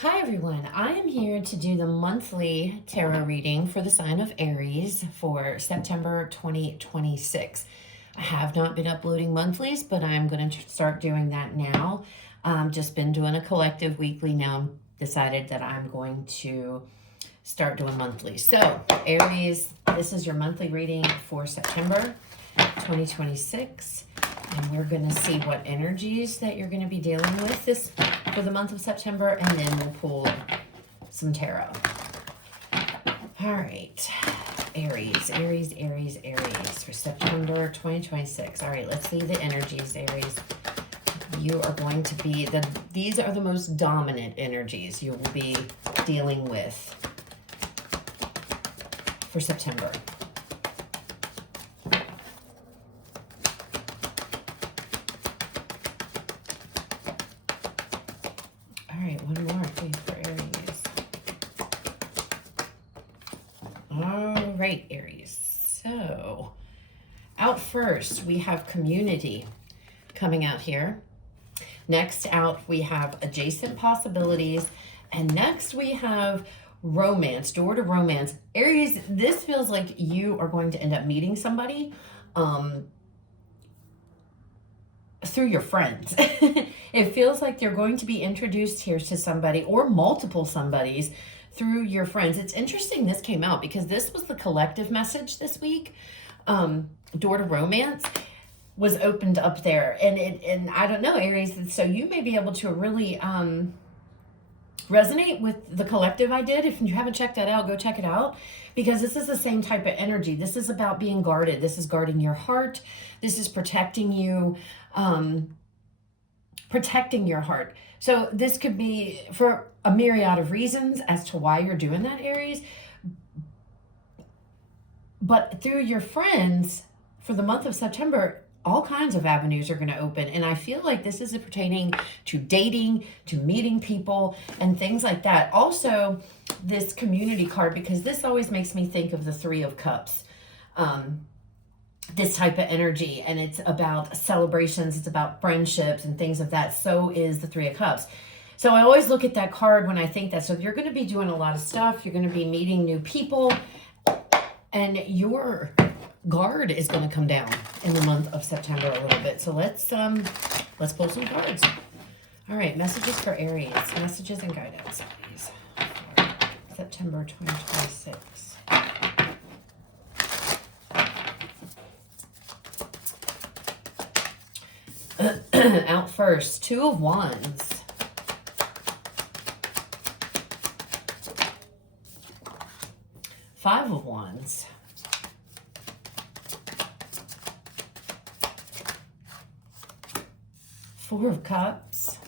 Hi everyone, I am here to do the monthly tarot reading for the sign of Aries for September 2026. I have not been uploading monthlies, but I'm going to start doing that now. Just been doing a collective weekly. Now decided that I'm going to start doing monthly. So Aries, this is your monthly reading for September 2026. And we're going to see what energies that you're going to be dealing with this for the month of September, and then we'll pull some tarot. All right, Aries for September 2026. All right, let's see the energies, Aries. You are going to be, these are the most dominant energies you will be dealing with for September. All right, one more, please, for Aries. All right, Aries. So, out first, we have community coming out here. Next out, we have adjacent possibilities. And next, we have romance, door to romance. Aries, this feels like you are going to end up meeting somebody through your friends. It feels like you're going to be introduced here to somebody or multiple somebodies through your friends. It's interesting this came out because this was the collective message this week. Door to romance was opened up there, and I don't know, Aries, so you may be able to really resonate with the collective I did. If you haven't checked that out, go check it out, because this is the same type of energy. This is about being guarded. This is guarding your heart. This is protecting you, protecting your heart. So this could be for a myriad of reasons as to why you're doing that, Aries. But through your friends for the month of September, all kinds of avenues are going to open. And I feel like this is pertaining to dating, to meeting people, and things like that. Also, this community card, because this always makes me think of the Three of Cups. This type of energy, and it's about celebrations, it's about friendships and things of that. So is the Three of Cups. So I always look at that card when I think that. So if you're going to be doing a lot of stuff, you're going to be meeting new people, and your guard is going to come down in the month of September a little bit. So let's pull some cards. All right, messages for Aries, messages and guidance, please, for September 2026. Out first, Two of Wands. Five of Wands. Four of Cups.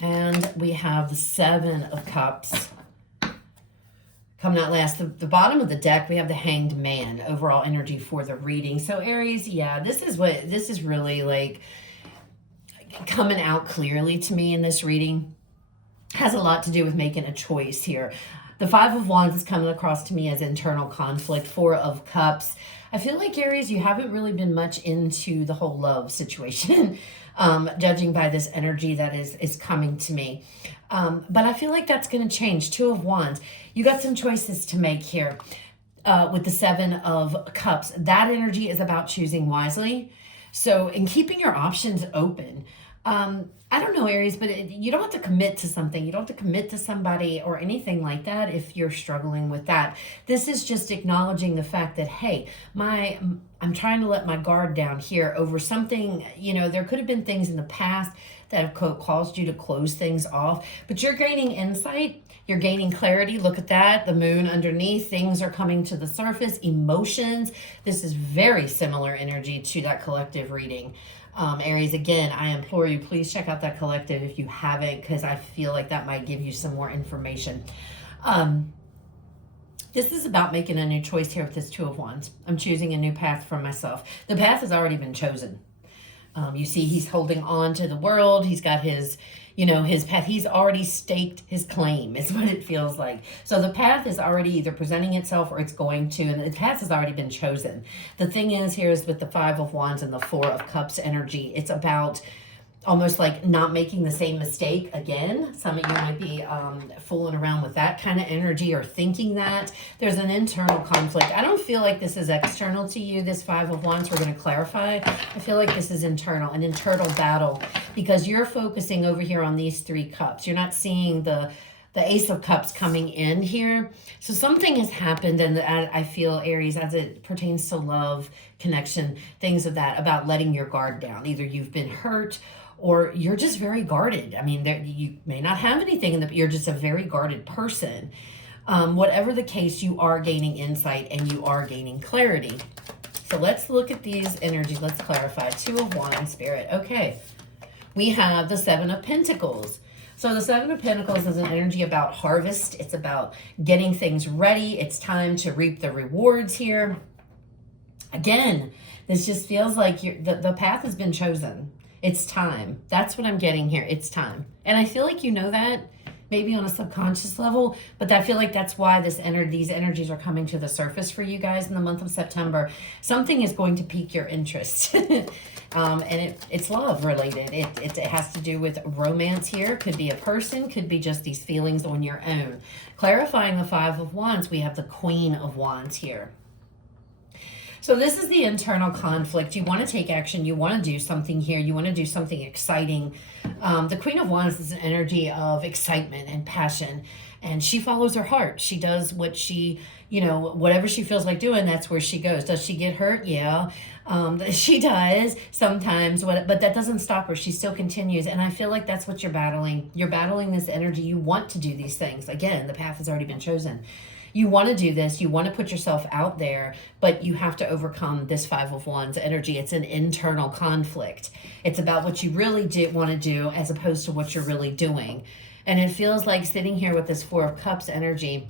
And we have the Seven of Cups coming out last. The bottom of the deck, we have the Hanged Man, overall energy for the reading. So Aries, yeah, this is really like coming out clearly to me in this reading. Has a lot to do with making a choice here. The Five of Wands is coming across to me as internal conflict. Four of Cups. I feel like, Aries, you haven't really been much into the whole love situation, judging by this energy that is coming to me. But I feel like that's going to change. Two of Wands. You got some choices to make here with the Seven of Cups. That energy is about choosing wisely. So, in keeping your options open. I don't know, Aries, but you don't have to commit to something. You don't have to commit to somebody or anything like that if you're struggling with that. This is just acknowledging the fact that, hey, I'm trying to let my guard down here over something. You know, there could have been things in the past that have caused you to close things off, but you're gaining insight. You're gaining clarity. Look at that. The moon underneath. Things are coming to the surface. Emotions. This is very similar energy to that collective reading. Aries, again, I implore you, please check out that collective if you haven't, because I feel like that might give you some more information. This is about making a new choice here with this Two of Wands. I'm choosing a new path for myself. The path has already been chosen. You see, he's holding on to the world. He's got his, his path. He's already staked his claim, is what it feels like. So the path is already either presenting itself or it's going to, and the path has already been chosen. The thing is, here is with the Five of Wands and the Four of Cups energy, it's about almost like not making the same mistake again. Some of you might be fooling around with that kind of energy or thinking that. There's an internal conflict. I don't feel like this is external to you, this Five of Wands. We're going to clarify. I feel like this is internal, an internal battle, because you're focusing over here on these 3 cups. You're not seeing the Ace of Cups coming in here. So something has happened, and I feel, Aries, as it pertains to love, connection, things of that, about letting your guard down. Either you've been hurt or you're just very guarded. I mean, you may not have anything, you're just a very guarded person. Whatever the case, you are gaining insight and you are gaining clarity. So let's look at these energies. Let's clarify. 2 of Wands, Spirit. Okay. We have the 7 of Pentacles. So the 7 of Pentacles is an energy about harvest. It's about getting things ready. It's time to reap the rewards here. Again, this just feels like the path has been chosen. It's time. That's what I'm getting here. It's time. And I feel like you know that, maybe on a subconscious level, but I feel like that's why these energies are coming to the surface for you guys in the month of September. Something is going to pique your interest. And it's love related. It has to do with romance here. Could be a person, could be just these feelings on your own. Clarifying the 5 of Wands, we have the Queen of Wands here. So this is the internal conflict. You want to take action. You want to do something here. You want to do something exciting. The Queen of Wands is an energy of excitement and passion. And she follows her heart. She does what she, whatever she feels like doing, that's where she goes. Does she get hurt? Yeah. She does sometimes, but that doesn't stop her. She still continues. And I feel like that's what you're battling. You're battling this energy. You want to do these things. Again, the path has already been chosen. You want to do this. You want to put yourself out there, but you have to overcome this 5 of Wands energy. It's an internal conflict. It's about what you really want to do as opposed to what you're really doing. And it feels like sitting here with this 4 of Cups energy.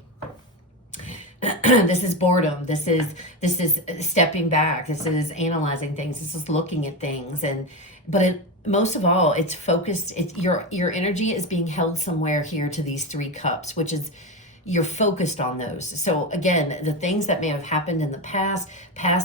This is boredom. This is stepping back. This is analyzing things. This is looking at things. But most of all, it's focused. Your energy is being held somewhere here to these 3 cups, which is, you're focused on those. So again, the things that may have happened in the past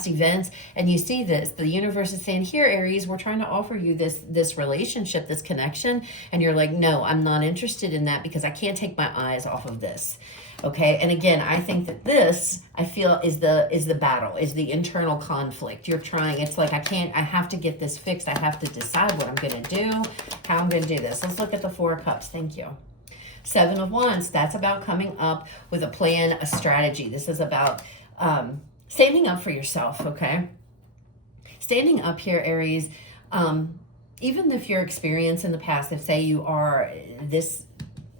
events, and you see this, the universe is saying, here, Aries, we're trying to offer you this relationship, this connection. And you're like, no, I'm not interested in that because I can't take my eyes off of this. Okay. And again, I think that this, I feel, is the battle, is the internal conflict. You're trying, it's like, I have to get this fixed. I have to decide what I'm going to do, how I'm going to do this. Let's look at the 4 of Cups. Thank you. 7 of Wands, that's about coming up with a plan, a strategy. This is about standing up for yourself, okay? Standing up here, Aries, even if your experience in the past, if say you are this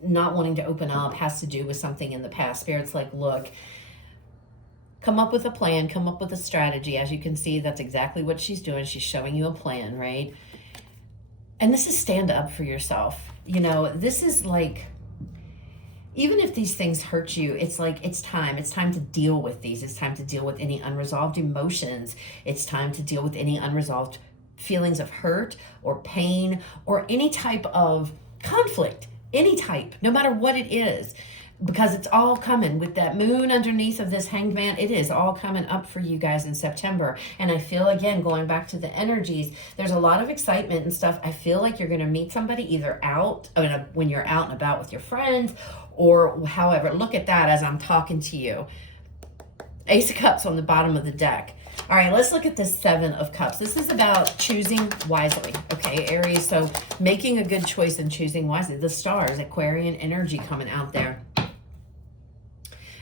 not wanting to open up has to do with something in the past, Spirit's like, look, come up with a plan, come up with a strategy. As you can see, that's exactly what she's doing. She's showing you a plan, right? And this is stand up for yourself. This is like, even if these things hurt you, it's like, it's time to deal with these. It's time to deal with any unresolved emotions. It's time to deal with any unresolved feelings of hurt or pain or any type of conflict, any type, no matter what it is, because it's all coming with that moon underneath of this Hanged Man. It is all coming up for you guys in September. And I feel, again, going back to the energies, there's a lot of excitement and stuff. I feel like you're going to meet somebody either when you're out and about with your friends, or however. Look at that as I'm talking to you. Ace of Cups on the bottom of the deck. All right, let's look at the 7 of Cups. This is about choosing wisely, okay, Aries? So making a good choice and choosing wisely. The stars, Aquarian energy coming out there.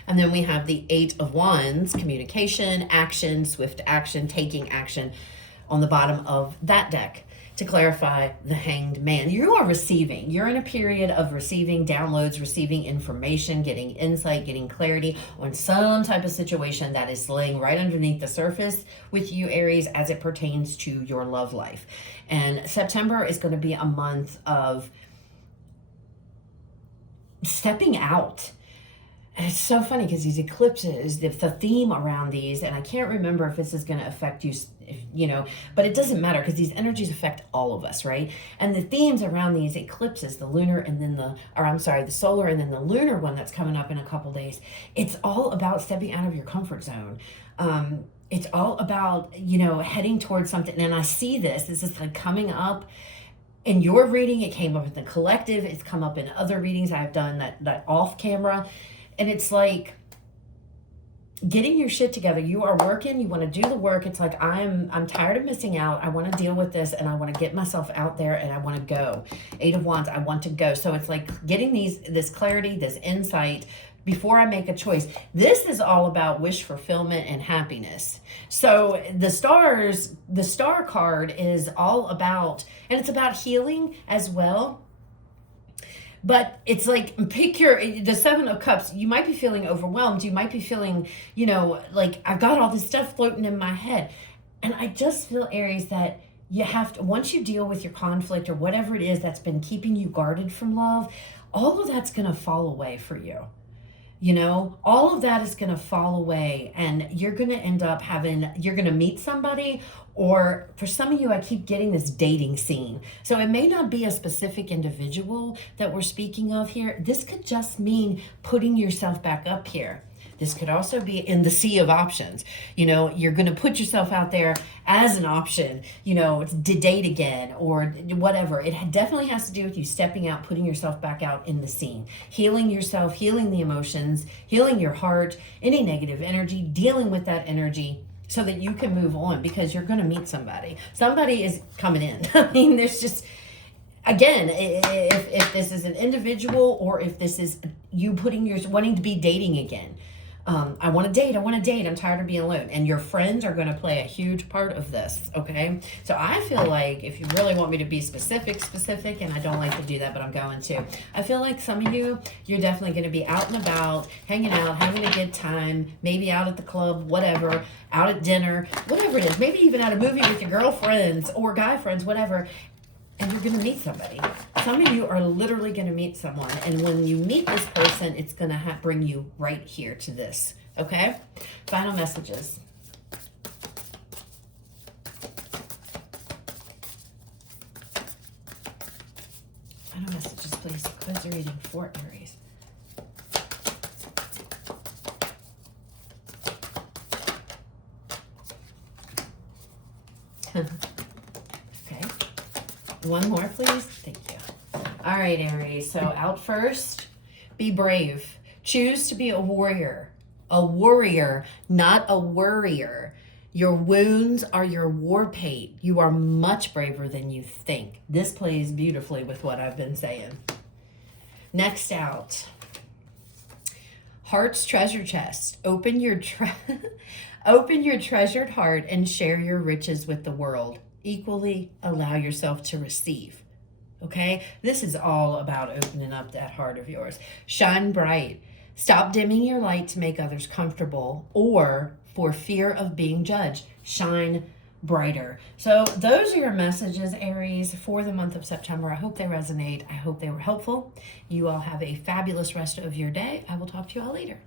And then we have the 8 of Wands, communication, action, swift action, taking action on the bottom of that deck. To clarify, the Hanged Man. You are receiving. You're in a period of receiving downloads, receiving information, getting insight, getting clarity on some type of situation that is laying right underneath the surface with you, Aries, as it pertains to your love life. And September is going to be a month of stepping out. And it's so funny because these eclipses, the theme around these, and I can't remember if this is going to affect you, but it doesn't matter because these energies affect all of us, right? And the themes around these eclipses, the lunar and then the solar and then the lunar one that's coming up in a couple days, it's all about stepping out of your comfort zone. It's all about, heading towards something. And I see this is like coming up in your reading, it came up in the collective, it's come up in other readings I've done that off camera. And it's like getting your shit together. You are working, you want to do the work. It's like, I'm tired of missing out. I want to deal with this, and I want to get myself out there, and I want to go. 8 of Wands, I want to go. So it's like getting this clarity, this insight before I make a choice. This is all about wish fulfillment and happiness. So the star card is all about, and it's about healing as well. But it's like, the 7 of Cups, you might be feeling overwhelmed. You might be feeling, like, I've got all this stuff floating in my head. And I just feel, Aries, that you have to, once you deal with your conflict or whatever it is that's been keeping you guarded from love, all of that's going to fall away for you. All of that is going to fall away, and you're going to end up you're going to meet somebody, or for some of you, I keep getting this dating scene. So it may not be a specific individual that we're speaking of here. This could just mean putting yourself back up here. This could also be in the sea of options. You're going to put yourself out there as an option, to date again or whatever. It definitely has to do with you stepping out, putting yourself back out in the scene, healing yourself, healing the emotions, healing your heart, any negative energy, dealing with that energy so that you can move on, because you're going to meet somebody. Somebody is coming in. I mean, there's just, again, if this is an individual, or if this is you wanting to be dating again. I want to date. I'm tired of being alone. And your friends are going to play a huge part of this, okay? So I feel like, if you really want me to be specific, and I don't like to do that, but I'm going to. I feel like some of you're definitely going to be out and about, hanging out, having a good time, maybe out at the club, whatever, out at dinner, whatever it is. Maybe even at a movie with your girlfriends or guy friends, whatever. And you're going to meet somebody. Some of you are literally going to meet someone. And when you meet this person, it's going to bring you right here to this. Okay? Final messages. Final messages, please. Close the reading for Aries. One more, please. Thank you. All right, Aries. So out first, be brave. Choose to be a warrior. A warrior, not a worrier. Your wounds are your war paint. You are much braver than you think. This plays beautifully with what I've been saying. Next out. Heart's treasure chest. Open your treasured heart and share your riches with the world. Equally allow yourself to receive. Okay? This is all about opening up that heart of yours. Shine bright. Stop dimming your light to make others comfortable or for fear of being judged. Shine brighter. So those are your messages, Aries, for the month of September. I hope they resonate. I hope they were helpful. You all have a fabulous rest of your day. I will talk to you all later.